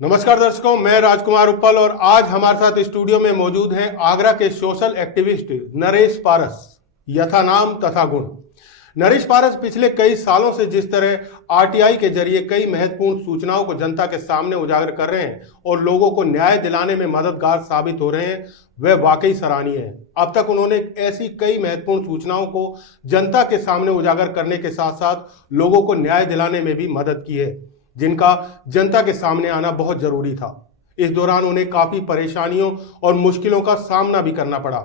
नमस्कार दर्शकों, मैं राजकुमार उप्पल और आज हमारे साथ स्टूडियो में मौजूद हैं आगरा के सोशल एक्टिविस्ट नरेश पारस, यथा नाम तथा गुण। नरेश पारस पिछले कई सालों से जिस तरह आरटीआई के जरिए कई महत्वपूर्ण सूचनाओं को जनता के सामने उजागर कर रहे हैं और लोगों को न्याय दिलाने में मददगार साबित हो रहे हैं, वह वाकई सराहनीय है। अब तक उन्होंने ऐसी कई महत्वपूर्ण सूचनाओं को जनता के सामने उजागर करने के साथ साथ लोगों को न्याय दिलाने में भी मदद की है, जिनका जनता के सामने आना बहुत जरूरी था। इस दौरान उन्हें काफी परेशानियों और मुश्किलों का सामना भी करना पड़ा।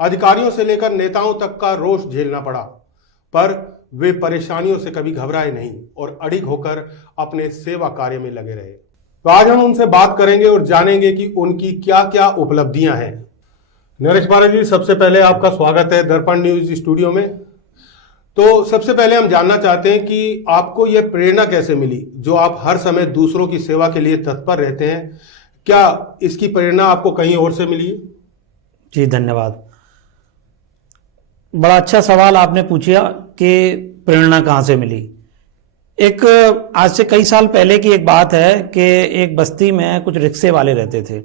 अधिकारियों से लेकर नेताओं तक का रोष झेलना पड़ा, पर वे परेशानियों से कभी घबराए नहीं और अडिग होकर अपने सेवा कार्य में लगे रहे। तो आज हम उनसे बात करेंगे और जानेंगे कि उनकी क्या क्या उपलब्धियां हैं। नरेश पारस जी, सबसे पहले आपका स्वागत है दर्पण न्यूज स्टूडियो में। तो सबसे पहले हम जानना चाहते हैं कि आपको यह प्रेरणा कैसे मिली, जो आप हर समय दूसरों की सेवा के लिए तत्पर रहते हैं। क्या इसकी प्रेरणा आपको कहीं और से मिली? जी धन्यवाद। बड़ा अच्छा सवाल आपने पूछा कि प्रेरणा कहाँ से मिली। एक आज से कई साल पहले की एक बात है कि एक बस्ती में कुछ रिक्शे वाले रहते थे।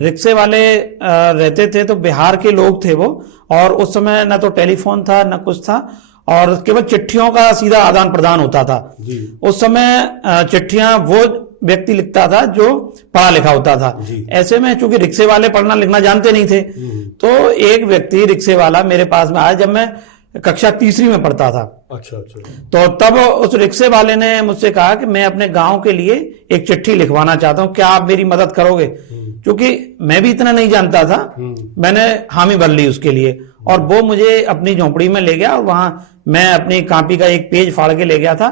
रिक्शे वाले रहते थे तो बिहार के लोग थे वो, और उस समय न तो टेलीफोन था न कुछ था, और केवल चिट्ठियों का सीधा आदान प्रदान होता था। उस समय चिट्ठियां वो व्यक्ति लिखता था जो पढ़ा लिखा होता था। ऐसे में चूंकि रिक्शे वाले पढ़ना लिखना जानते नहीं थे, तो एक व्यक्ति रिक्शे वाला मेरे पास में आया जब मैं कक्षा तीसरी में पढ़ता था। अच्छा। तो तब उस रिक्शे वाले ने मुझसे कहा कि मैं अपने गांव के लिए एक चिट्ठी लिखवाना चाहता हूं, क्या आप मेरी मदद करोगे? क्योंकि मैं भी इतना नहीं जानता था, मैंने हामी भर ली उसके लिए, और वो मुझे अपनी झोंपड़ी में ले गया और वहां मैं अपनी कॉपी का एक पेज फाड़ के ले गया था,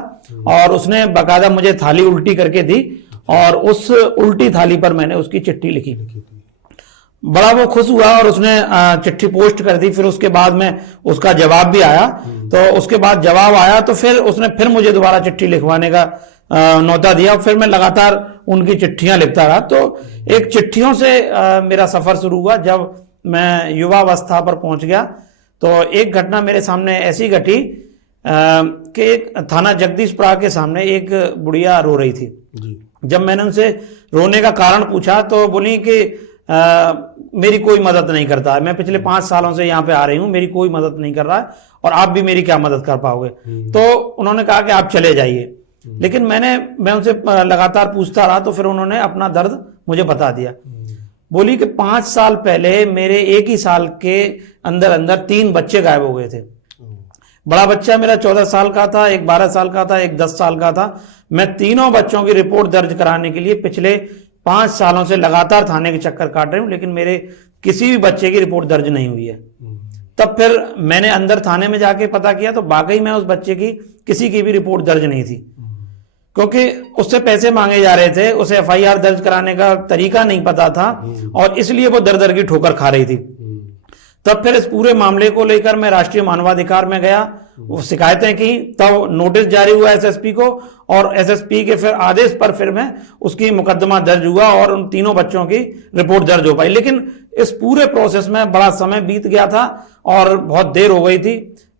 और उसने बाकायदा मुझे थाली उल्टी करके दी और उस उल्टी थाली पर मैंने उसकी चिट्ठी लिखी। बड़ा वो खुश हुआ और उसने चिट्ठी पोस्ट कर दी। फिर उसके बाद में उसका जवाब भी आया। तो उसके बाद जवाब आया तो फिर उसने फिर मुझे दोबारा चिट्ठी लिखवाने का न्योता दिया। फिर मैं लगातार उनकी चिट्ठियां लिखता रहा। तो एक चिट्ठियों से मेरा सफर शुरू हुआ। जब मैं युवावस्था पर पहुंच गया तो एक घटना मेरे सामने ऐसी घटी कि एक थाना जगदीशपुरा के सामने एक बुढ़िया रो रही थी। जब मैंने उनसे रोने का कारण पूछा तो बोली कि मेरी कोई मदद नहीं करता है, मैं पिछले 5 सालों से यहाँ पे आ रही हूँ, मेरी कोई मदद नहीं कर रहा है, और आप भी मेरी क्या मदद कर पाओगे? तो उन्होंने कहा कि आप चले जाइए। लेकिन मैं उनसे लगातार पूछता रहा, तो फिर उन्होंने अपना दर्द मुझे बता दिया। बोली कि 5 साल पहले मेरे एक ही साल के अंदर अंदर 3 बच्चे गायब हो गए थे। बड़ा बच्चा मेरा 14 साल का था, एक 12 साल का था, एक 10 साल का था। मैं तीनों बच्चों की रिपोर्ट दर्ज कराने के लिए पिछले 5 सालों से लगातार थाने के चक्कर काट रहे हूं, लेकिन मेरे किसी भी बच्चे की रिपोर्ट दर्ज नहीं हुई है। तब फिर मैंने अंदर थाने में जाके पता किया तो वाकई में उस बच्चे की किसी की भी रिपोर्ट दर्ज नहीं थी, क्योंकि उससे पैसे मांगे जा रहे थे, उसे एफआईआर दर्ज कराने का तरीका नहीं पता था, और इसलिए वो दर दर की ठोकर खा रही थी। तब फिर इस पूरे मामले को लेकर मैं राष्ट्रीय मानवाधिकार में गया, वो शिकायतें की, तब नोटिस जारी हुआ एसएसपी को, और एसएसपी के फिर आदेश पर फिर मैं उसकी मुकदमा दर्ज हुआ और उन तीनों बच्चों की रिपोर्ट दर्ज हो पाई। लेकिन इस पूरे प्रोसेस में बड़ा समय बीत गया था और बहुत देर हो गई थी।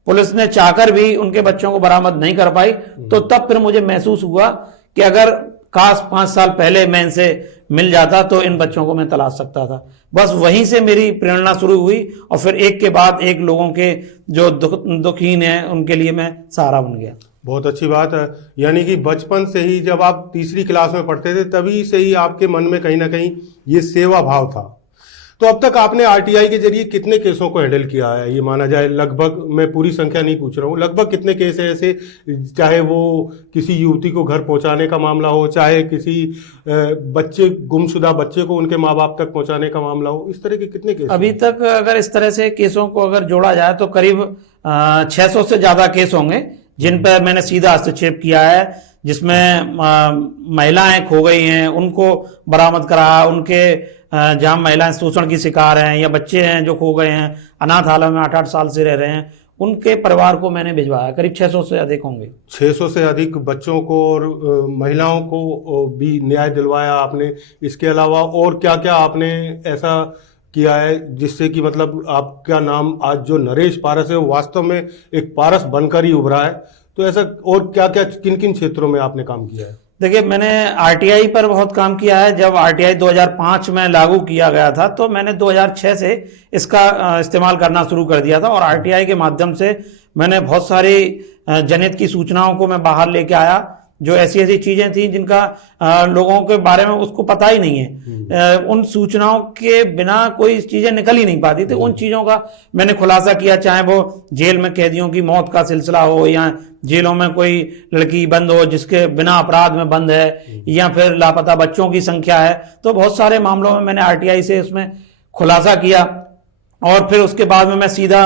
पुलिस ने चाहकर भी उनके बच्चों को बरामद नहीं कर पाई। तो तब फिर मुझे महसूस हुआ कि अगर काश 5 साल पहले मैं इनसे मिल जाता तो इन बच्चों को मैं तलाश सकता था। बस वहीं से मेरी प्रेरणा शुरू हुई, और फिर एक के बाद एक लोगों के जो दुखहीन हैं उनके लिए मैं सहारा बन गया। बहुत अच्छी बात है। यानी कि बचपन से ही जब आप तीसरी क्लास में पढ़ते थे तभी से ही आपके मन में कहीं ना कहीं ये सेवा भाव था। तो अब तक आपने आरटीआई के जरिए कितने केसों को हैंडल किया है? ये माना जाए लगभग, मैं पूरी संख्या नहीं पूछ रहा हूँ, लगभग कितने केस है ऐसे, चाहे वो किसी युवती को घर पहुंचाने का मामला हो, चाहे किसी बच्चे गुमशुदा बच्चे को उनके माँ बाप तक पहुंचाने का मामला हो, इस तरह के कितने केस? अभी तक अगर इस तरह से केसों को अगर जोड़ा जाए तो करीब 600 से ज्यादा केस होंगे जिन पर मैंने सीधा हस्तक्षेप किया है, जिसमें महिलाएं खो गई हैं उनको बरामद करा, उनके जहां महिलाएं शोषण की शिकार हैं, या बच्चे हैं जो खो गए हैं, अनाथालय में 8-8 साल से रह रहे हैं, उनके परिवार को मैंने भिजवाया। करीब 600 से अधिक होंगे। 600 से अधिक बच्चों को और महिलाओं को भी न्याय दिलवाया आपने। इसके अलावा और क्या क्या आपने ऐसा किया है जिससे कि मतलब आपका नाम आज जो नरेश पारस है वो वास्तव में एक पारस बनकर ही उभरा है? तो ऐसा और क्या क्या किन किन क्षेत्रों में आपने काम किया है? देखिए, मैंने आरटीआई पर बहुत काम किया है। जब आरटीआई 2005 में लागू किया गया था तो मैंने 2006 से इसका इस्तेमाल करना शुरू कर दिया था, और आरटीआई के माध्यम से मैंने बहुत सारी जनहित की सूचनाओं को मैं बाहर लेके आया, जो ऐसी ऐसी चीजें थी जिनका लोगों के बारे में उसको पता ही नहीं है। उन सूचनाओं के बिना कोई चीजें निकल ही नहीं पाती थी। उन चीजों का मैंने खुलासा किया, चाहे वो जेल में कैदियों की मौत का सिलसिला हो, या जेलों में कोई लड़की बंद हो जिसके बिना अपराध में बंद है, या फिर लापता बच्चों की संख्या है। तो बहुत सारे मामलों में मैंने आरटीआई से उसमें खुलासा किया, और फिर उसके बाद में मैं सीधा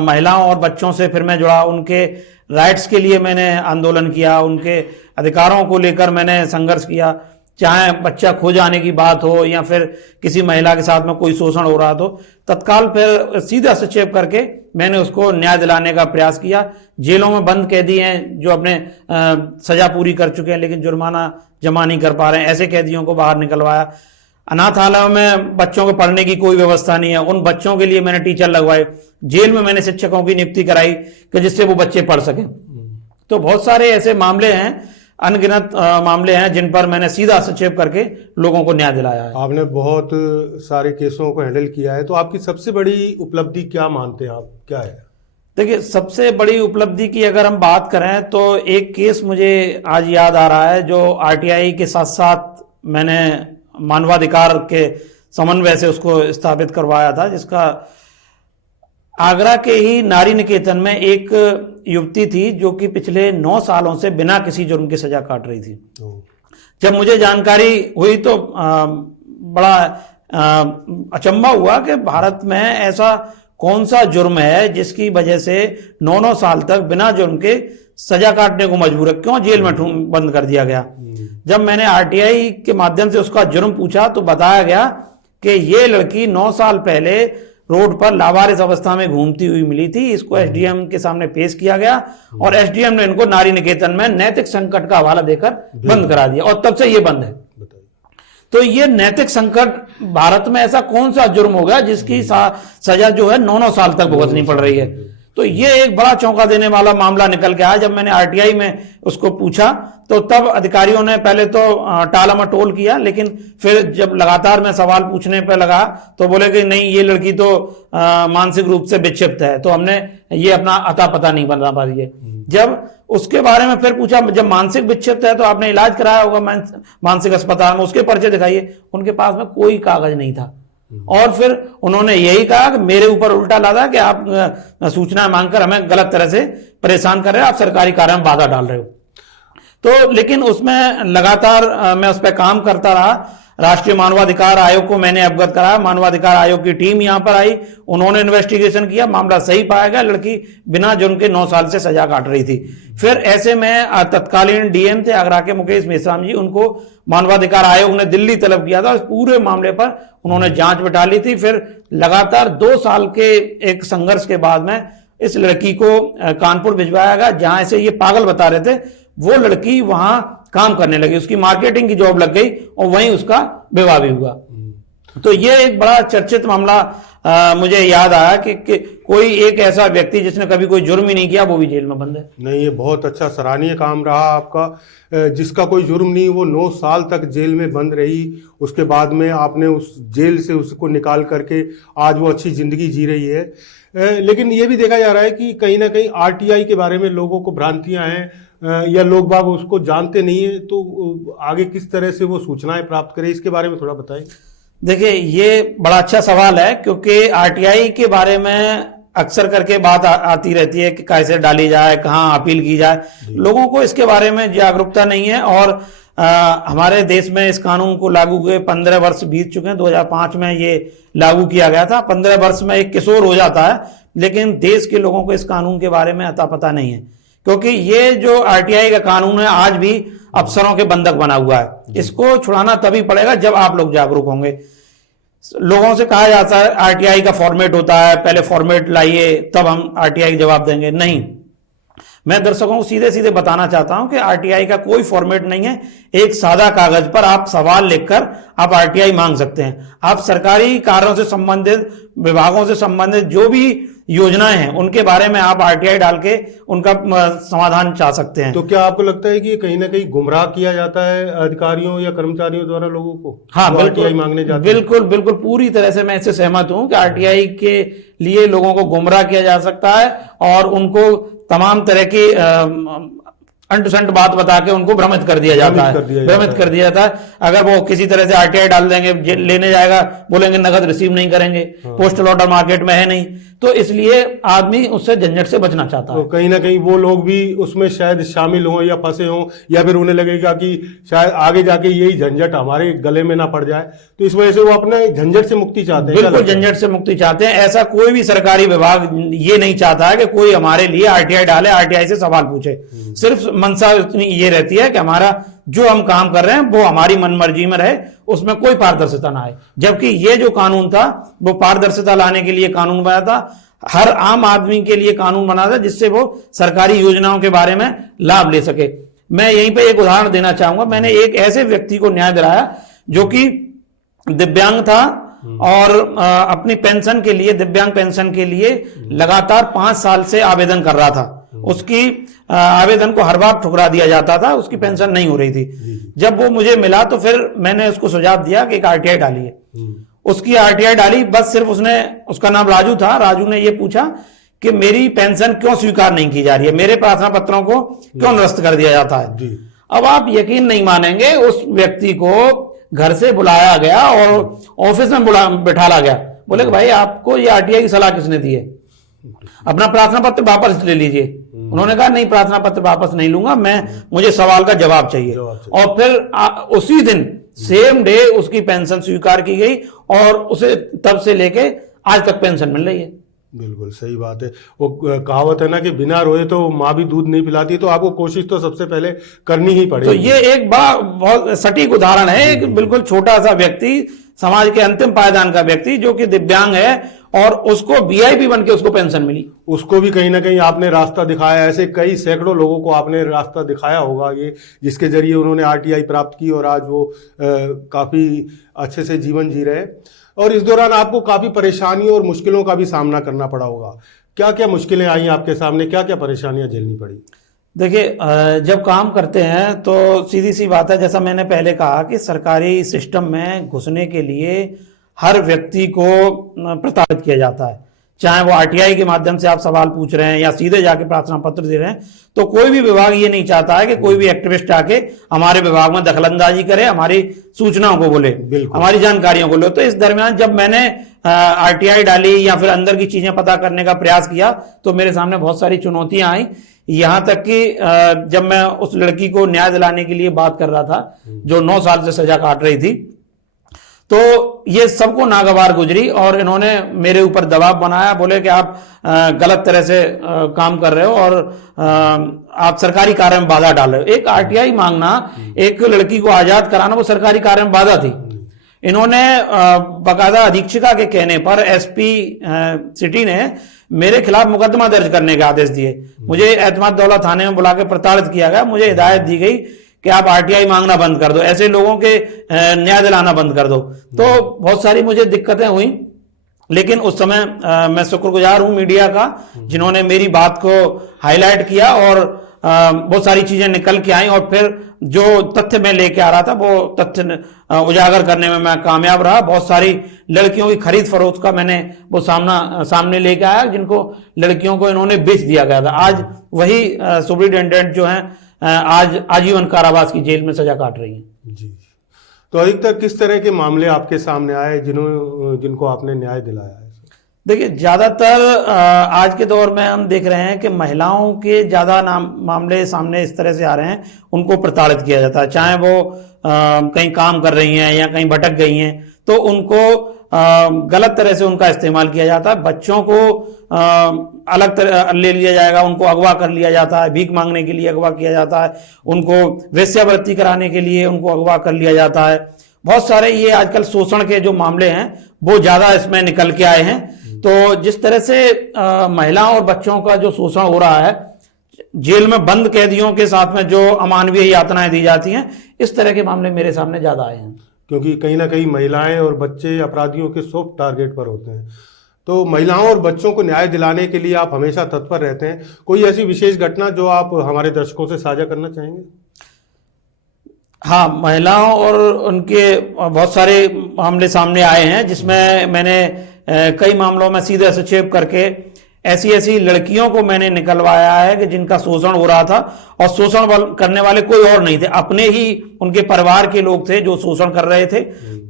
महिलाओं और बच्चों से फिर मैं जुड़ा। उनके राइट्स के लिए मैंने आंदोलन किया, उनके अधिकारों को लेकर मैंने संघर्ष किया, चाहे बच्चा खो जाने की बात हो या फिर किसी महिला के साथ में कोई शोषण हो रहा तो तत्काल फिर सीधा हस्तक्षेप करके मैंने उसको न्याय दिलाने का प्रयास किया। जेलों में बंद कैदी हैं जो अपने सजा पूरी कर चुके हैं लेकिन जुर्माना जमा नहीं कर पा रहे हैं, ऐसे कैदियों को बाहर निकलवाया। अनाथालयों में बच्चों को पढ़ने की कोई व्यवस्था नहीं है, उन बच्चों के लिए मैंने टीचर लगवाए। जेल में मैंने शिक्षकों की नियुक्ति कराई कि जिससे वो बच्चे पढ़ सकें। तो बहुत सारे ऐसे मामले हैं, अनगिनत मामले हैं जिन पर मैंने सीधा हस्तक्षेप करके लोगों को न्याय दिलाया है। आपने बहुत सारे केसों को हैंडल किया है, तो आपकी सबसे बड़ी उपलब्धि क्या मानते हैं आप, क्या है? देखिए, सबसे बड़ी उपलब्धि की अगर हम बात करें तो एक केस मुझे आज याद आ रहा है, जो आरटीआई के साथ साथ मैंने मानवाधिकार के समन्वय से उसको स्थापित करवाया था, जिसका आगरा के ही नारी निकेतन में एक युवती थी जो कि पिछले 9 सालों से बिना किसी जुर्म की सजा काट रही थी। जब मुझे जानकारी हुई तो बड़ा अचंभा हुआ कि भारत में ऐसा कौन सा जुर्म है जिसकी वजह से 9 साल तक बिना जुर्म के सजा काटने को मजबूर है, क्यों जेल में बंद कर दिया गया। जब मैंने आरटीआई के माध्यम से उसका जुर्म पूछा तो बताया गया कि ये लड़की 9 साल पहले रोड पर लावारिस अवस्था में घूमती हुई मिली थी। इसको एसडीएम के सामने पेश किया गया और एसडीएम ने इनको नारी निकेतन में नैतिक संकट का हवाला देकर बंद करा दिया, और तब से ये बंद है। तो ये नैतिक संकट, भारत में ऐसा कौन सा जुर्म होगा जिसकी सजा जो है 9 साल तक भुगतनी पड़ रही है। तो ये एक बड़ा चौंका देने वाला मामला निकल के आया। जब मैंने आरटीआई में उसको पूछा तो तब अधिकारियों ने पहले तो टालमटोल किया, लेकिन फिर जब लगातार मैं सवाल पूछने पर लगा तो बोले कि नहीं, ये लड़की तो मानसिक रूप से विक्षिप्त है, तो हमने ये अपना अता पता नहीं बना पा रही है। जब उसके बारे में फिर पूछा, जब मानसिक विक्षिप्त है तो आपने इलाज कराया होगा मानसिक अस्पताल में, उसके पर्चे दिखाइए। उनके पास में कोई कागज नहीं था, और फिर उन्होंने यही कहा कि मेरे ऊपर उल्टा लादा कि आप सूचना मांगकर हमें गलत तरह से परेशान कर रहे हो, आप सरकारी कार्य में बाधा डाल रहे हो। तो लेकिन उसमें लगातार मैं उस पर काम करता रहा। राष्ट्रीय मानवाधिकार आयोग को मैंने अवगत कराया, मानवाधिकार आयोग की टीम यहां पर आई, उन्होंने इन्वेस्टिगेशन किया, मामला सही पाया गया, लड़की बिना जुर्म के 9 साल से सजा काट रही थी। फिर ऐसे में तत्कालीन डीएम थे आगरा के मुकेश मेश्राम जी, उनको मानवाधिकार आयोग ने दिल्ली तलब किया था। इस पूरे मामले पर उन्होंने जांच बिठा ली थी। फिर लगातार 2 साल के एक संघर्ष के बाद में इस लड़की को कानपुर भिजवाया गया, जहां से ये पागल बता रहे थे वो लड़की वहां काम करने लगी, उसकी मार्केटिंग की जॉब लग गई और वहीं उसका विवाह भी हुआ। तो ये एक बड़ा चर्चित मामला मुझे याद आया कि कोई एक ऐसा व्यक्ति जिसने कभी कोई जुर्म ही नहीं किया वो भी जेल में बंद है। नहीं, ये बहुत अच्छा सराहनीय काम रहा आपका। जिसका कोई जुर्म नहीं, वो 9 साल तक जेल में बंद रही, उसके बाद में आपने उस जेल से उसको निकाल करके आज वो अच्छी जिंदगी जी रही है। लेकिन ये भी देखा जा रहा है कि कहीं ना कहीं आरटीआई के बारे में लोगों को भ्रांतियां हैं, या लोग बाग उसको जानते नहीं है, तो आगे किस तरह से वो सूचनाएं प्राप्त करें, इसके बारे में थोड़ा बताएं। देखिए, ये बड़ा अच्छा सवाल है, क्योंकि आरटीआई के बारे में अक्सर करके बात आती रहती है कि कैसे डाली जाए, कहाँ अपील की जाए। लोगों को इसके बारे में जागरूकता नहीं है, और हमारे देश में इस कानून को लागू हुए 15 वर्ष बीत चुके हैं। 2005 में ये लागू किया गया था। 15 वर्ष में एक किशोर हो जाता है, लेकिन देश के लोगों को इस कानून के बारे में अता पता नहीं है, क्योंकि ये जो आरटीआई का कानून है आज भी अफसरों के बंधक बना हुआ है। इसको छुड़ाना तभी पड़ेगा जब आप लोग जागरूक होंगे। लोगों से कहा जाता है आरटीआई का फॉर्मेट होता है, पहले फॉर्मेट लाइए तब हम आरटीआई जवाब देंगे। नहीं, मैं दर्शकों को सीधे सीधे बताना चाहता हूं कि आरटीआई का कोई फॉर्मेट नहीं है। एक सादा कागज पर आप सवाल लिखकर आप आरटीआई मांग सकते हैं। आप सरकारी कार्यों से संबंधित, विभागों से संबंधित जो भी योजनाएं हैं उनके बारे में आप आरटीआई डाल के उनका समाधान चाह सकते हैं। तो क्या आपको लगता है कि कहीं ना कहीं गुमराह किया जाता है अधिकारियों या कर्मचारियों द्वारा लोगों को? हाँ, बिल्कुल आरटीआई मांगने जाते हैं? बिल्कुल बिल्कुल पूरी तरह से मैं इससे सहमत हूं कि आरटीआई के लिए लोगों को गुमराह किया जा सकता है और उनको तमाम तरह की अंट बात बता के उनको भ्रमित कर दिया जाता है, भ्रमित कर दिया जाता है। अगर वो किसी तरह से आरटीआई डाल देंगे, लेने जाएगा, बोलेंगे नगद रिसीव नहीं करेंगे, पोस्टल ऑर्डर मार्केट में है नहीं, तो इसलिए आदमी उससे झंझट से बचना चाहता है। तो कहीं ना कहीं वो लोग भी उसमें शायद शामिल हों या फंसे हों, या फिर उन्हें लगेगा कि शायद आगे जाके यही झंझट हमारे गले में ना पड़ जाए, तो इस वजह से वो अपने झंझट से मुक्ति चाहते हैं। बिल्कुल झंझट से मुक्ति चाहते हैं। ऐसा कोई भी सरकारी विभाग ये नहीं चाहता है कि कोई हमारे लिए आरटीआई डाले, आरटीआई से सवाल पूछे। सिर्फ मंशा ये रहती है कि हमारा जो हम काम कर रहे हैं वो हमारी मनमर्जी में रहे, उसमें कोई पारदर्शिता ना आए। जबकि ये जो कानून था वो पारदर्शिता लाने के लिए कानून बना था, हर आम आदमी के लिए कानून बना था, जिससे वो सरकारी योजनाओं के बारे में लाभ ले सके। मैं यहीं पे एक उदाहरण देना चाहूंगा। मैंने एक ऐसे व्यक्ति को न्याय दिलाया जो कि दिव्यांग था और अपनी पेंशन के लिए, दिव्यांग पेंशन के लिए लगातार 5 साल से आवेदन कर रहा था। उसकी आवेदन को हर बार ठुकरा दिया जाता था, उसकी पेंशन नहीं हो रही थी। जब वो मुझे मिला तो फिर मैंने उसको सुझाव दिया कि एक आरटीआई डालिए। उसकी आरटीआई डाली, बस सिर्फ उसका नाम राजू था। राजू ने ये पूछा कि मेरी पेंशन क्यों स्वीकार नहीं की जा रही है, मेरे प्रार्थना पत्रों को क्यों निरस्त कर दिया जाता है। अब आप यकीन नहीं मानेंगे, उस व्यक्ति को घर से बुलाया गया और ऑफिस में बिठाला गया। बोले कि भाई आपको ये आरटीआई की सलाह किसने दी है, अपना प्रार्थना पत्र वापस ले लीजिए। उन्होंने कहा नहीं, प्रार्थना पत्र वापस नहीं लूंगा, मुझे सवाल का जवाब चाहिए। और फिर उसी दिन सेम डे उसकी पेंशन स्वीकार की गई और उसे तब से लेके आज तक पेंशन मिल रही है। बिल्कुल सही बात है। वो कहावत है ना कि बिना रोए तो माँ भी दूध नहीं पिलाती, तो आपको कोशिश तो सबसे पहले करनी ही पड़ेगी। तो ये एक बहुत सटीक उदाहरण है। एक बिल्कुल छोटा सा व्यक्ति, समाज के अंतिम पायदान का व्यक्ति जो कि दिव्यांग है, और उसको वीआईपी बन के उसको पेंशन मिली। उसको भी कहीं ना कहीं आपने रास्ता दिखाया। ऐसे कई सैकड़ों लोगों को आपने रास्ता दिखाया होगा ये, जिसके जरिए उन्होंने आरटीआई प्राप्त की और आज वो काफी अच्छे से जीवन जी रहे हैं। और इस दौरान आपको काफी परेशानियों और मुश्किलों का भी सामना करना पड़ा होगा। क्या क्या मुश्किलें आई आपके सामने, क्या क्या परेशानियां झेलनी पड़ी? देखिए, जब काम करते हैं तो सीधी सी बात है, जैसा मैंने पहले कहा कि सरकारी सिस्टम में घुसने के लिए हर व्यक्ति को प्रताड़ित किया जाता है। चाहे वो आरटीआई के माध्यम से आप सवाल पूछ रहे हैं या सीधे जाके प्रार्थना पत्र दे रहे हैं, तो कोई भी विभाग ये नहीं चाहता है कि कोई भी एक्टिविस्ट आके हमारे विभाग में दखलंदाजी करे, हमारी सूचनाओं को बोले, हमारी जानकारियों को ले। तो इस दरमियान जब मैंने आरटीआई डाली या फिर अंदर की चीजें पता करने का प्रयास किया तो मेरे सामने बहुत सारी चुनौतियां आई। यहां तक कि जब मैं उस लड़की को न्याय दिलाने के लिए बात कर रहा था जो 9 साल से सजा काट रही थी, तो ये सबको नागवार गुजरी और इन्होंने मेरे ऊपर दबाव बनाया। बोले कि आप गलत तरह से काम कर रहे हो और आप सरकारी कार्य में बाधा डाल रहे हो। एक आरटीआई मांगना, एक लड़की को आजाद कराना, वो सरकारी कार्य में बाधा थी। इन्होंने बकायदा अधीक्षिका के कहने पर एसपी सिटी ने मेरे खिलाफ मुकदमा दर्ज करने के आदेश दिए। मुझे एतमाद दौला थाने में बुला के प्रताड़ित किया गया। मुझे हिदायत दी गई कि आप आरटीआई मांगना बंद कर दो, ऐसे लोगों के न्याय दिलाना बंद कर दो। तो बहुत सारी मुझे दिक्कतें हुई, लेकिन उस समय मैं शुक्रगुजार हूं मीडिया का, जिन्होंने मेरी बात को हाईलाइट किया और बहुत सारी चीजें निकल के आई और फिर जो तथ्य मैं लेके आ रहा था वो तथ्य उजागर करने में मैं कामयाब रहा। बहुत सारी लड़कियों की खरीद फरोख्त का मैंने वो सामने लेके आया, जिनको लड़कियों को इन्होंने बेच दिया गया था। आज वही सुपरिटेंडेंट जो है आज आजीवन कारावास की जेल में सजा काट रही है। जी, तो अधिकतर किस तरह के मामले आपके सामने आए जिनको आपने न्याय दिलाया है? देखिए, ज्यादातर आज के दौर में हम देख रहे हैं कि महिलाओं के ज्यादा मामले सामने इस तरह से आ रहे हैं, उनको प्रताड़ित किया जाता है। चाहे वो कहीं काम कर रही हैं या कहीं भटक गई हैं, तो उनको गलत तरह से उनका इस्तेमाल किया जाता है। बच्चों को अलग तरह ले लिया जाएगा, उनको अगवा कर लिया जाता है, भीख मांगने के लिए अगवा किया जाता है, उनको वेश्यावृत्ति कराने के लिए उनको अगवा कर लिया जाता है। बहुत सारे ये आजकल शोषण के जो मामले हैं वो ज्यादा इसमें निकल के आए हैं। तो जिस तरह से महिलाओं और बच्चों का जो शोषण हो रहा है, जेल में बंद कैदियों के साथ में जो अमानवीय यातनाएं दी जाती हैं, इस तरह के मामले मेरे सामने ज्यादा आए हैं। क्योंकि कहीं ना कहीं महिलाएं और बच्चे अपराधियों के सॉफ्ट टारगेट पर होते हैं। तो महिलाओं और बच्चों को न्याय दिलाने के लिए आप हमेशा तत्पर रहते हैं। कोई ऐसी विशेष घटना जो आप हमारे दर्शकों से साझा करना चाहेंगे? हाँ, महिलाओं और उनके बहुत सारे मामले सामने आए हैं, जिसमें मैंने कई मामलों में सीधे सचेत करके ऐसी ऐसी लड़कियों को मैंने निकलवाया है कि जिनका शोषण हो रहा था, और शोषण करने वाले कोई और नहीं थे, अपने ही उनके परिवार के लोग थे जो शोषण कर रहे थे,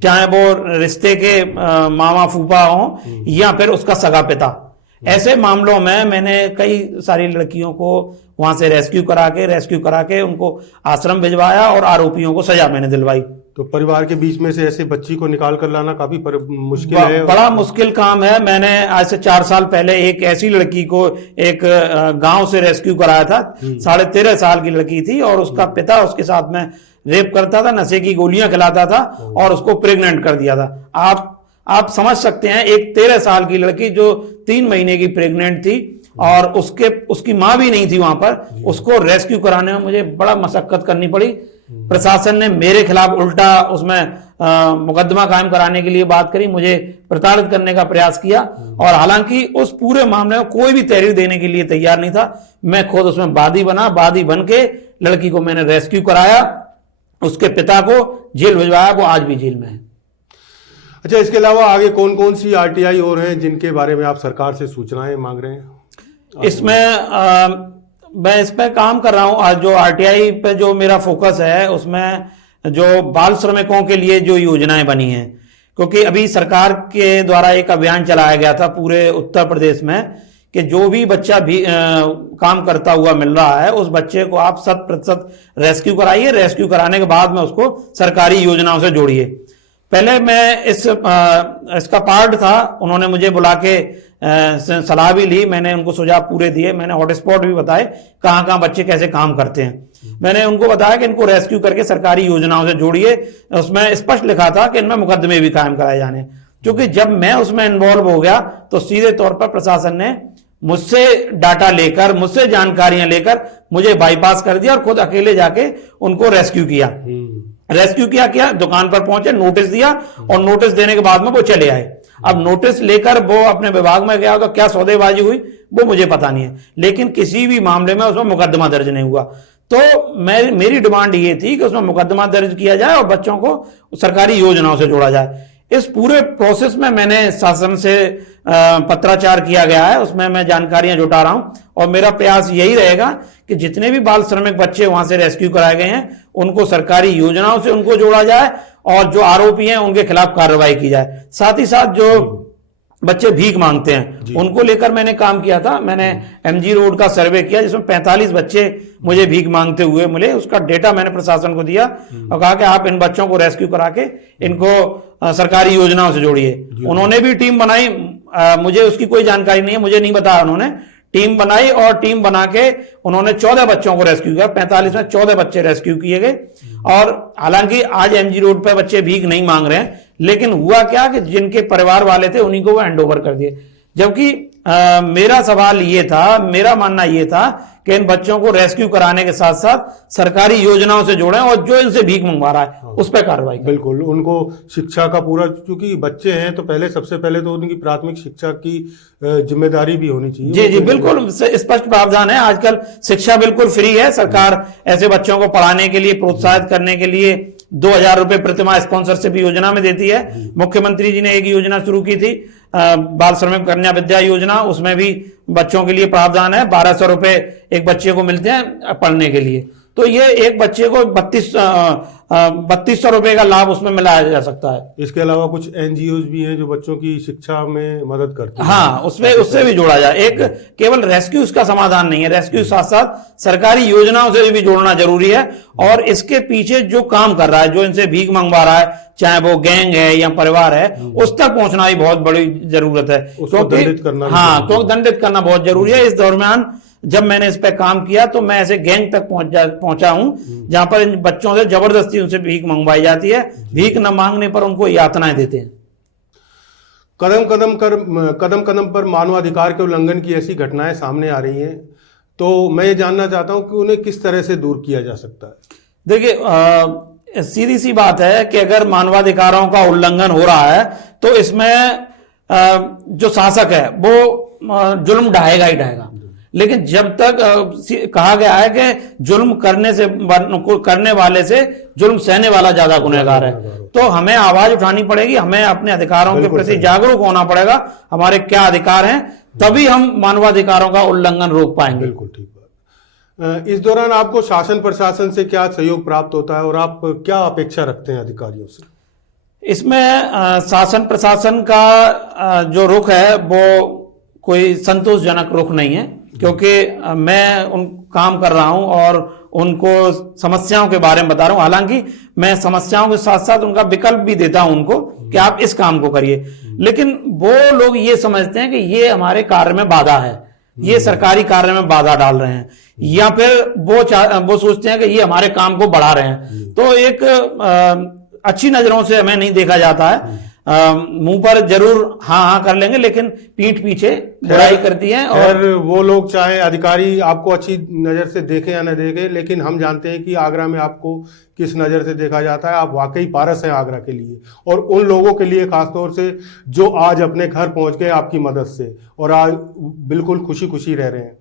चाहे वो रिश्ते के मामा फूफा हो या फिर उसका सगा पिता। ऐसे मामलों में मैंने कई सारी लड़कियों को वहां से रेस्क्यू करा के उनको आश्रम भिजवाया और आरोपियों को सजा मैंने दिलवाई। तो परिवार के बीच में से ऐसे बच्ची को निकाल कर लाना काफी मुश्किल है, बड़ा मुश्किल काम है। मैंने आज से 4 साल पहले एक ऐसी लड़की को एक गांव से रेस्क्यू कराया था। 13.5 साल की लड़की थी और उसका पिता उसके साथ में रेप करता था, नशे की गोलियां खिलाता था और उसको प्रेग्नेंट कर दिया था। आप समझ सकते हैं, एक 13 साल की लड़की जो 3 महीने की प्रेग्नेंट थी और उसकी मां भी नहीं थी वहां पर, उसको रेस्क्यू कराने में मुझे बड़ा मशक्कत करनी पड़ी। प्रशासन ने मेरे खिलाफ उल्टा उसमें मुकदमा कायम कराने के लिए बात करी, मुझे प्रताड़ित करने का प्रयास किया, और हालांकि उस पूरे मामले में कोई भी तहरीर देने के लिए तैयार नहीं था। मैं खुद उसमें वादी बन के लड़की को मैंने रेस्क्यू कराया, उसके पिता को जेल भिजवाया, वो आज भी जेल में है। अच्छा, इसके अलावा आगे कौन कौन सी आरटीआई और हैं जिनके बारे में आप सरकार से सूचनाएं मांग रहे हैं? इसमें मैं इस पे काम कर रहा हूं। आज जो आरटीआई पे जो मेरा फोकस है, उसमें जो बाल श्रमिकों के लिए जो योजनाएं बनी हैं, क्योंकि अभी सरकार के द्वारा एक अभियान चलाया गया था पूरे उत्तर प्रदेश में कि जो भी बच्चा भी काम करता हुआ मिल रहा है, उस बच्चे को आप 100% रेस्क्यू कराइए। रेस्क्यू कराने के बाद में उसको सरकारी योजनाओं से जोड़िए। पहले मैं इसका पार्ट था, उन्होंने मुझे बुला के सलाह भी ली, मैंने उनको सुझाव पूरे दिए, मैंने हॉटस्पॉट भी बताए कहां कहां बच्चे कैसे काम करते हैं। मैंने उनको बताया कि इनको रेस्क्यू करके सरकारी योजनाओं से जोड़िए। उसमें स्पष्ट लिखा था कि इनमें मुकदमे भी कायम कराए जाने। क्योंकि जब मैं उसमें इन्वॉल्व हो गया तो सीधे तौर पर प्रशासन ने मुझसे डाटा लेकर, मुझसे जानकारियां लेकर मुझे बाईपास कर दिया और खुद अकेले जाके उनको रेस्क्यू किया। क्या दुकान पर पहुंचे, नोटिस दिया, और नोटिस देने के बाद में वो चले आए। अब नोटिस लेकर वो अपने विभाग में गया तो क्या सौदेबाजी हुई वो मुझे पता नहीं है, लेकिन किसी भी मामले में उसमें मुकदमा दर्ज नहीं हुआ। तो मेरी डिमांड ये थी कि उसमें मुकदमा दर्ज किया जाए और बच्चों को सरकारी योजनाओं से जोड़ा जाए। इस पूरे प्रोसेस में मैंने शासन से पत्राचार किया गया है, उसमें मैं जानकारियां जुटा रहा हूं, और मेरा प्रयास यही रहेगा कि जितने भी बाल श्रमिक बच्चे वहां से रेस्क्यू कराए गए हैं उनको सरकारी योजनाओं से उनको जोड़ा जाए, और जो आरोपी हैं उनके खिलाफ कार्रवाई की जाए। साथ ही साथ जो बच्चे भीख मांगते हैं उनको लेकर मैंने काम किया था। मैंने एमजी रोड का सर्वे किया जिसमें 45 बच्चे मुझे भीख मांगते हुए मिले। उसका डेटा मैंने प्रशासन को दिया और कहा कि आप इन बच्चों को रेस्क्यू करा के इनको सरकारी योजनाओं से जोड़िए। उन्होंने भी टीम बनाई, मुझे उसकी कोई जानकारी नहीं है, मुझे नहीं बताया। उन्होंने टीम बनाई और टीम बना के उन्होंने 14 बच्चों को रेस्क्यू किया। 45 में 14 बच्चे रेस्क्यू किए गए। और हालांकि आज एमजी रोड पे बच्चे भीख नहीं मांग रहे हैं, लेकिन हुआ क्या कि जिनके परिवार वाले थे उन्हीं को वो हैंड ओवर कर दिए। जबकि मेरा सवाल ये था, मेरा मानना ये था कि इन बच्चों को रेस्क्यू कराने के साथ साथ सरकारी योजनाओं से जोड़ें और जो इनसे भीख मंगवा रहा है उस पर कार्रवाई करें। बिल्कुल, उनको शिक्षा का पूरा, क्योंकि बच्चे हैं तो सबसे पहले तो उनकी प्राथमिक शिक्षा की जिम्मेदारी भी होनी चाहिए। जी जी बिल्कुल, स्पष्ट प्रावधान है। आजकल शिक्षा बिल्कुल फ्री है। सरकार ऐसे बच्चों को पढ़ाने के लिए, प्रोत्साहित करने के लिए 2000 रुपए प्रतिमाह स्पॉन्सरशिप योजना में देती है। मुख्यमंत्री जी ने एक योजना शुरू की थी, बाल श्रमिक कन्या विद्या योजना, उसमें भी बच्चों के लिए प्रावधान है। 1200 रुपए एक बच्चे को मिलते हैं पढ़ने के लिए। तो ये एक बच्चे को 3200 रुपए का लाभ उसमें मिलाया जा सकता है। इसके अलावा कुछ एनजीओ भी हैं जो बच्चों की शिक्षा में मदद करते हैं। हाँ, उससे भी जोड़ा जाए। एक केवल रेस्क्यू इसका समाधान नहीं है, रेस्क्यू साथ साथ सरकारी योजनाओं से भी जोड़ना जरूरी है। और इसके पीछे जो काम कर रहा है, जो इनसे भीख मंगवा रहा है, चाहे वो गैंग है या परिवार है, उस तक पहुंचना भी बहुत बड़ी जरूरत है। दंडित करना, हाँ, तो दंडित करना बहुत जरूरी है। इस दरमियान जब मैंने इस पे काम किया तो मैं ऐसे गैंग तक पहुंचा हूं जहां पर इन बच्चों से जबरदस्ती उनसे भीख मंगवाई जाती है। भीख न मांगने पर उनको यातनाएं देते हैं। कदम कदम पर मानवाधिकार के उल्लंघन की ऐसी घटनाएं सामने आ रही हैं, तो मैं ये जानना चाहता हूं कि उन्हें किस तरह से दूर किया जा सकता है। देखिए, सीधी सी बात है कि अगर मानवाधिकारों का उल्लंघन हो रहा है तो इसमें जो शासक है वो जुल्म ढाएगा ही ढाएगा, लेकिन जब तक कहा गया है कि जुल्म करने वाले से जुल्म सहने वाला ज्यादा गुनहगार है, तो हमें आवाज उठानी पड़ेगी, हमें अपने अधिकारों के प्रति जागरूक होना पड़ेगा, हमारे क्या अधिकार हैं, तभी हम मानवाधिकारों का उल्लंघन रोक पाएंगे। बिल्कुल ठीक बात। इस दौरान आपको शासन प्रशासन से क्या सहयोग प्राप्त होता है और आप क्या अपेक्षा रखते हैं अधिकारियों से? इसमें शासन प्रशासन का जो रुख है वो कोई संतोषजनक रुख नहीं है, क्योंकि मैं उन काम कर रहा हूं और उनको समस्याओं के बारे में बता रहा हूं। हालांकि मैं समस्याओं के साथ साथ उनका विकल्प भी देता हूं उनको कि आप इस काम को करिए, लेकिन वो लोग ये समझते हैं कि ये हमारे कार्य में बाधा है, ये सरकारी कार्य में बाधा डाल रहे हैं, या फिर वो सोचते हैं कि ये हमारे काम को बढ़ा रहे हैं। तो एक अच्छी नजरों से हमें नहीं देखा जाता है। मुंह पर जरूर हाँ कर लेंगे, लेकिन पीठ पीछे बुराई करती है। और वो लोग चाहे अधिकारी आपको अच्छी नजर से देखें या न देखें, लेकिन हम जानते हैं कि आगरा में आपको किस नजर से देखा जाता है। आप वाकई पारस हैं आगरा के लिए, और उन लोगों के लिए खासतौर से जो आज अपने घर पहुंच गए आपकी मदद से और आज बिल्कुल खुशी खुशी रह रहे हैं।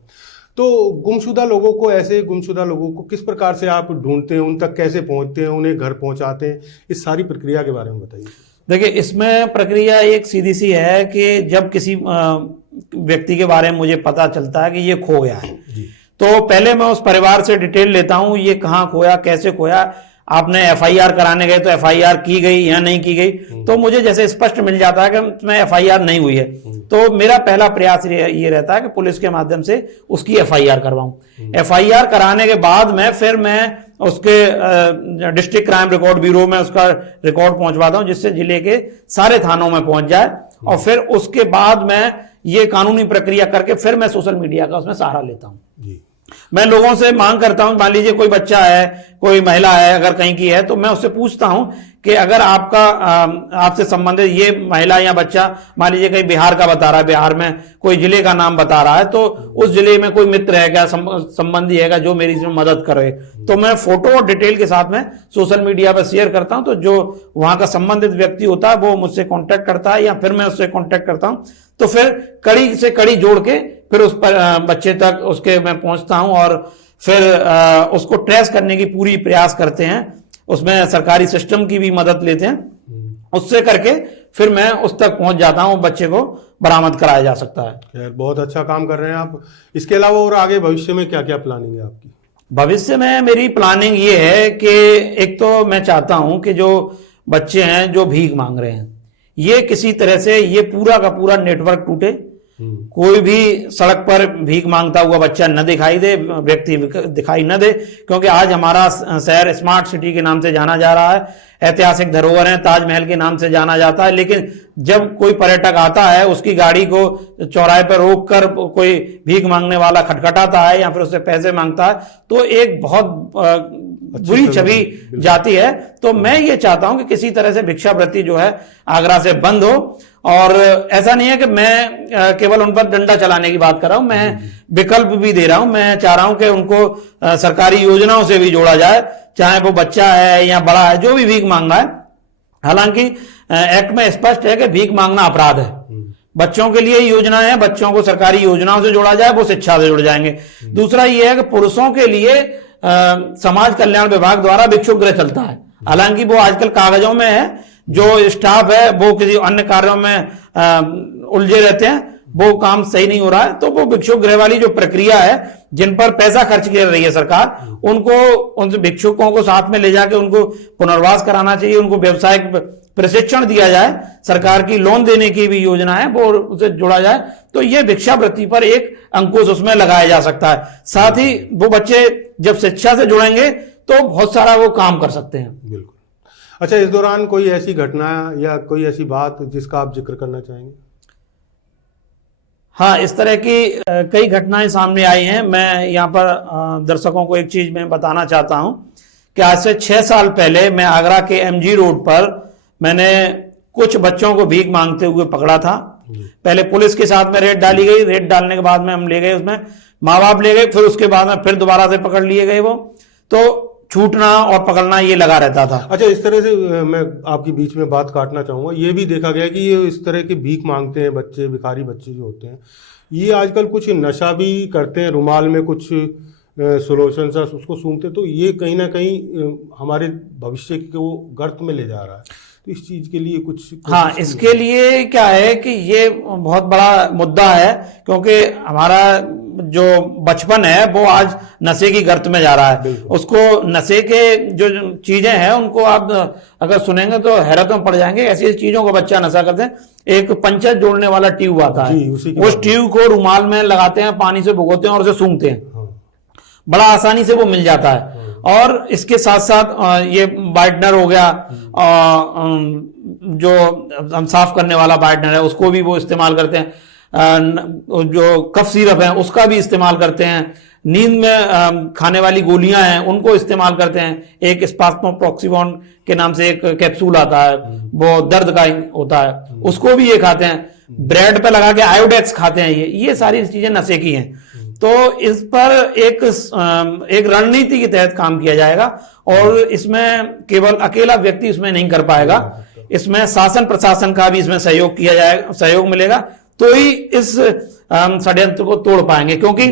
तो गुमशुदा लोगों को, ऐसे गुमशुदा लोगों को किस प्रकार से आप ढूंढते हैं, उन तक कैसे पहुंचते हैं, उन्हें घर पहुंचाते हैं, इस सारी प्रक्रिया के बारे में बताइए। देखिए, इसमें प्रक्रिया एक सीधी सी है कि जब किसी व्यक्ति के बारे में मुझे पता चलता है कि ये खो गया है, तो पहले मैं उस परिवार से डिटेल लेता हूं, ये कहाँ खोया, कैसे खोया, आपने एफआईआर कराने गए तो एफआईआर की गई या नहीं की गई। तो मुझे जैसे स्पष्ट मिल जाता है कि उसमें एफआईआर नहीं हुई है, तो मेरा पहला प्रयास ये रहता है कि पुलिस के माध्यम से उसकी एफआईआर करवाऊं। एफआईआर कराने के बाद फिर मैं उसके डिस्ट्रिक्ट क्राइम रिकॉर्ड ब्यूरो में उसका रिकॉर्ड पहुंचवाता हूं, जिससे जिले के सारे थानों में पहुंच जाए, और फिर उसके बाद मैं ये कानूनी प्रक्रिया करके फिर मैं सोशल मीडिया का उसमें सहारा लेता हूं। मैं लोगों से मांग करता हूं, मान लीजिए कोई बच्चा है, कोई महिला है, अगर कहीं की है, तो मैं उससे पूछता हूं कि अगर आपसे संबंधित ये महिला या बच्चा मान लीजिए कहीं बिहार का बता रहा है, बिहार में कोई जिले का नाम बता रहा है, तो उस जिले में कोई मित्र है क्या, संबंधी है क्या जो मेरी इसमें मदद करे, तो मैं फोटो और डिटेल के साथ में सोशल मीडिया पर शेयर करता हूं। तो जो वहां का संबंधित व्यक्ति होता है वो मुझसे कॉन्टेक्ट करता है या फिर मैं उससे कॉन्टेक्ट करता हूं, तो फिर कड़ी से कड़ी जोड़ के फिर उस पर बच्चे तक उसके मैं पहुंचता हूं और फिर उसको ट्रेस करने की पूरी प्रयास करते हैं। उसमें सरकारी सिस्टम की भी मदद लेते हैं, उससे करके फिर मैं उस तक पहुंच जाता हूं, बच्चे को बरामद कराया जा सकता है। यार बहुत अच्छा काम कर रहे हैं आप। इसके अलावा और आगे भविष्य में क्या क्या प्लानिंग है आपकी? भविष्य में मेरी प्लानिंग ये है कि एक तो मैं चाहता हूं कि जो बच्चे हैं जो भीख मांग रहे हैं, ये किसी तरह से ये पूरा का पूरा नेटवर्क टूटे, कोई भी सड़क पर भीख मांगता हुआ बच्चा न दिखाई दे, व्यक्ति दिखाई न दे, क्योंकि आज हमारा शहर स्मार्ट सिटी के नाम से जाना जा रहा है, ऐतिहासिक धरोहर है, ताजमहल के नाम से जाना जाता है, लेकिन जब कोई पर्यटक आता है उसकी गाड़ी को चौराहे पर रोक कर कोई भीख मांगने वाला खटखटाता है या फिर उससे पैसे मांगता है, तो एक बहुत बुरी छवि जाती है। तो मैं ये चाहता हूं कि किसी तरह से भिक्षावृत्ति जो है आगरा से बंद हो, और ऐसा नहीं है कि मैं केवल उन पर डंडा चलाने की बात कर रहा हूं, मैं विकल्प भी दे रहा हूं। मैं चाह रहा हूं कि उनको सरकारी योजनाओं से भी जोड़ा जाए, चाहे वो बच्चा है या बड़ा है, जो भी भीख मांग रहा है। हालांकि एक्ट में स्पष्ट है कि भीख मांगना अपराध है। बच्चों के लिए योजना है, बच्चों को सरकारी योजनाओं से जोड़ा जाए, वो शिक्षा से जुड़ जाएंगे। दूसरा ये है कि पुरुषों के लिए समाज कल्याण विभाग द्वारा भिक्षुक गृह चलता है, हालांकि वो आजकल कागजों में है, जो स्टाफ है वो किसी अन्य कार्यों में उलझे रहते हैं, वो काम सही नहीं हो रहा है। तो वो भिक्षुक गृह वाली जो प्रक्रिया है, जिन पर पैसा खर्च कर रही है सरकार, उनको उन भिक्षुकों को साथ में ले जाके उनको पुनर्वास कराना चाहिए, उनको व्यवसायिक प्रशिक्षण दिया जाए, सरकार की लोन देने की भी योजना है, वो उसे जोड़ा जाए, तो ये भिक्षावृत्ति पर एक अंकुश उसमें लगाया जा सकता है। साथ ही वो बच्चे जब शिक्षा से जुड़ेंगे तो बहुत सारा वो काम कर सकते हैं। बिल्कुल। अच्छा, इस दौरान कोई ऐसी घटना या कोई ऐसी बात जिसका आप जिक्र करना चाहेंगे? हाँ, इस तरह की कई घटनाएं सामने आई हैं। मैं यहाँ पर दर्शकों को एक चीज मैं बताना चाहता हूं कि आज से 6 साल पहले मैं आगरा के MG रोड पर मैंने कुछ बच्चों को भीख मांगते हुए पकड़ा था। पहले पुलिस के साथ में रेड डाली गई, रेड डालने के बाद में हम ले गए, उसमें माँ बाप ले गए, फिर उसके बाद में फिर दोबारा से पकड़ लिए गए वो। तो छूटना और पकड़ना ये लगा रहता था। अच्छा, इस तरह से मैं आपकी बीच में बात काटना चाहूंगा, ये भी देखा गया कि ये इस तरह के भीख मांगते हैं बच्चे, भिखारी बच्चे जो होते हैं, ये आजकल कुछ नशा भी करते हैं, रुमाल में कुछ सोल्यूशन सा उसको सूंघते, तो ये कहीं ना कहीं हमारे भविष्य को गर्त में ले जा रहा है। तो इस चीज के लिए कुछ हाँ, इसके लिए क्या है कि ये बहुत बड़ा मुद्दा है, क्योंकि हमारा जो बचपन है वो आज नशे की गर्त में जा रहा है। उसको नशे के जो चीजें हैं उनको आप अगर सुनेंगे तो हैरत में पड़ जाएंगे। ऐसी चीजों को बच्चा नशा करते हैं। एक पंचर जोड़ने वाला ट्यूब आता है, उस ट्यूब को रुमाल में लगाते हैं, पानी से भिगोते हैं और उसे सूंघते हैं। बड़ा आसानी से वो मिल जाता है। और इसके साथ साथ ये वाइटनर हो गया, जो हम साफ करने वाला वाइटनर है उसको भी वो इस्तेमाल करते हैं। जो कफ सिरप है उसका भी इस्तेमाल करते हैं। नींद में खाने वाली गोलियां हैं उनको इस्तेमाल करते हैं। एक स्पास्मोप्रॉक्सिबोन के नाम से एक कैप्सूल आता है, वो दर्द का होता है, उसको भी ये खाते हैं। ब्रेड पे लगा के आयोडेक्स खाते हैं। ये सारी चीजें नशे की हैं। तो इस पर एक रणनीति के तहत काम किया जाएगा और इसमें केवल अकेला व्यक्ति इसमें नहीं कर पाएगा। इसमें शासन प्रशासन का भी इसमें सहयोग किया जाएगा, सहयोग मिलेगा तो ही इस षड्यंत्र को तोड़ पाएंगे। क्योंकि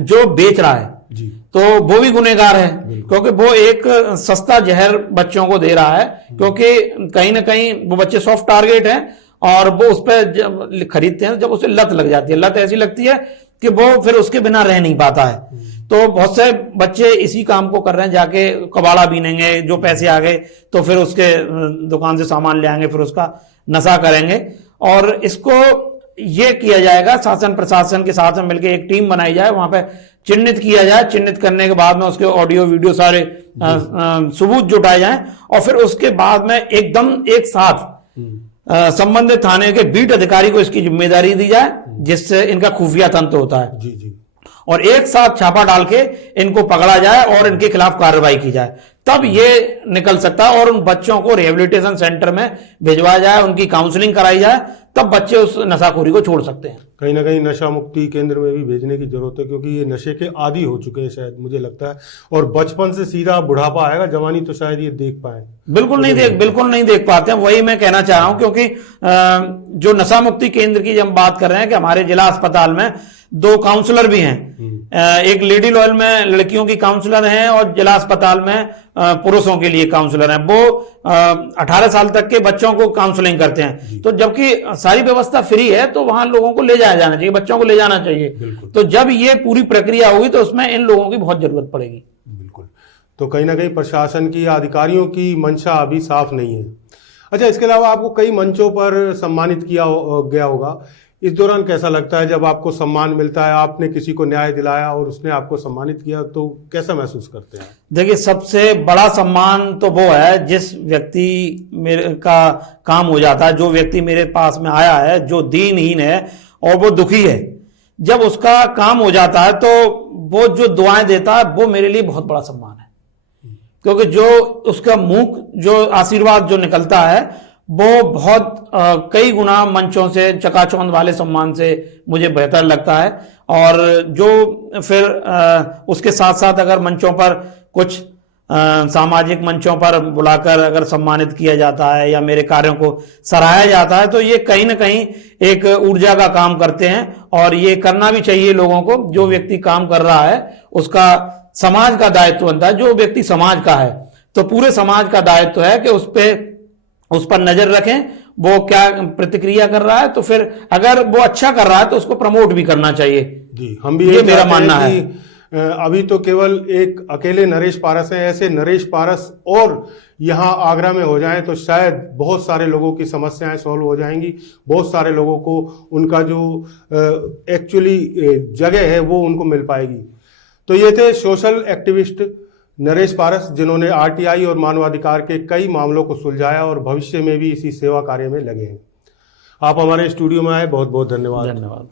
जो बेच रहा है जी, तो वो भी गुनहगार है, क्योंकि वो एक सस्ता जहर बच्चों को दे रहा है। क्योंकि कहीं ना कहीं वो बच्चे सॉफ्ट टारगेट हैं और वो उस पर जब खरीदते हैं, जब उसे लत लग जाती है, लत ऐसी लगती है कि वो फिर उसके बिना रह नहीं पाता है। तो बहुत से बच्चे इसी काम को कर रहे हैं, जाके कबाड़ा बीनेंगे, जो पैसे आ गए तो फिर उसके दुकान से सामान ले आएंगे, फिर उसका नशा करेंगे। और इसको ये किया जाएगा, शासन प्रशासन के साथ में मिलकर एक टीम बनाई जाए, वहां पे चिन्हित किया जाए। चिन्हित करने के बाद में उसके ऑडियो वीडियो सारे सबूत जुटाए जाएं और फिर उसके बाद में एकदम एक साथ संबंधित थाने के बीट अधिकारी को इसकी जिम्मेदारी दी जाए, जिससे इनका खुफिया तंत्र होता है जी जी, और एक साथ छापा डाल के इनको पकड़ा जाए और इनके खिलाफ कार्रवाई की जाए। तब ये निकल सकता है और उन बच्चों को रिहेबिलिटेशन सेंटर में भिजवाया जाए, उनकी काउंसलिंग कराई जाए, तब बच्चे उस नशाखोरी को छोड़ सकते हैं। कहीं ना कहीं नशा मुक्ति केंद्र में भी भेजने की जरूरत है, क्योंकि ये नशे के आदी हो चुके हैं शायद, मुझे लगता है। और बचपन से सीधा बुढ़ापा आएगा, जवानी तो शायद ये देख पाए। बिल्कुल नहीं देख पाते हैं। वही मैं कहना चाह रहा हूं, क्योंकि जो नशा मुक्ति केंद्र की जब बात कर रहे हैं कि हमारे जिला अस्पताल में 2 काउंसलर भी हैं। एक लेडी लॉयल में लड़कियों की काउंसलर हैं और जिला अस्पताल में पुरुषों के लिए काउंसलर हैं। वो 18 साल तक के बच्चों को काउंसलिंग करते हैं। तो जबकि सारी व्यवस्था फ्री है, तो वहां लोगों को ले जाया जाना चाहिए, बच्चों को ले जाना चाहिए। तो जब ये पूरी प्रक्रिया होगी तो उसमें इन लोगों की बहुत जरूरत पड़ेगी। बिल्कुल। तो कहीं ना कहीं प्रशासन की, अधिकारियों की मंशा अभी साफ नहीं है। अच्छा, इसके अलावा आपको कई मंचों पर सम्मानित किया गया होगा। इस दौरान कैसा लगता है जब आपको सम्मान मिलता है? आपने किसी को न्याय दिलाया और उसने आपको सम्मानित किया, तो कैसा महसूस करते हैं? देखिए, सबसे बड़ा सम्मान तो वो है जिस व्यक्ति मेरे का काम हो जाता है, जो व्यक्ति मेरे पास में आया है, जो दीनहीन है और वो दुखी है, जब उसका काम हो जाता है तो वो जो दुआएं देता है वो मेरे लिए बहुत बड़ा सम्मान है। क्योंकि जो उसका मुंह जो आशीर्वाद जो निकलता है वो बहुत कई गुना मंचों से, चकाचौंध वाले सम्मान से मुझे बेहतर लगता है। और जो फिर उसके साथ साथ अगर मंचों पर कुछ सामाजिक मंचों पर बुलाकर अगर सम्मानित किया जाता है या मेरे कार्यों को सराहा जाता है, तो ये कहीं ना कहीं एक ऊर्जा का काम करते हैं। और ये करना भी चाहिए लोगों को। जो व्यक्ति काम कर रहा है उसका समाज का दायित्व बनता है। जो व्यक्ति समाज का है तो पूरे समाज का दायित्व है कि उस पर नजर रखें, वो क्या प्रतिक्रिया कर रहा है। तो फिर अगर वो अच्छा कर रहा है तो उसको प्रमोट भी करना चाहिए जी। हम भी ये मेरा मानना है। अभी तो केवल एक अकेले नरेश पारस हैं, ऐसे नरेश पारस और यहाँ आगरा में हो जाएं तो शायद बहुत सारे लोगों की समस्याएं सॉल्व हो जाएंगी। बहुत सारे लोगों को उनका जो एक्चुअली जगह है वो उनको मिल पाएगी। तो ये थे सोशल एक्टिविस्ट नरेश पारस, जिन्होंने आरटीआई और मानवाधिकार के कई मामलों को सुलझाया और भविष्य में भी इसी सेवा कार्य में लगे हैं। आप हमारे स्टूडियो में आए, बहुत बहुत धन्यवाद।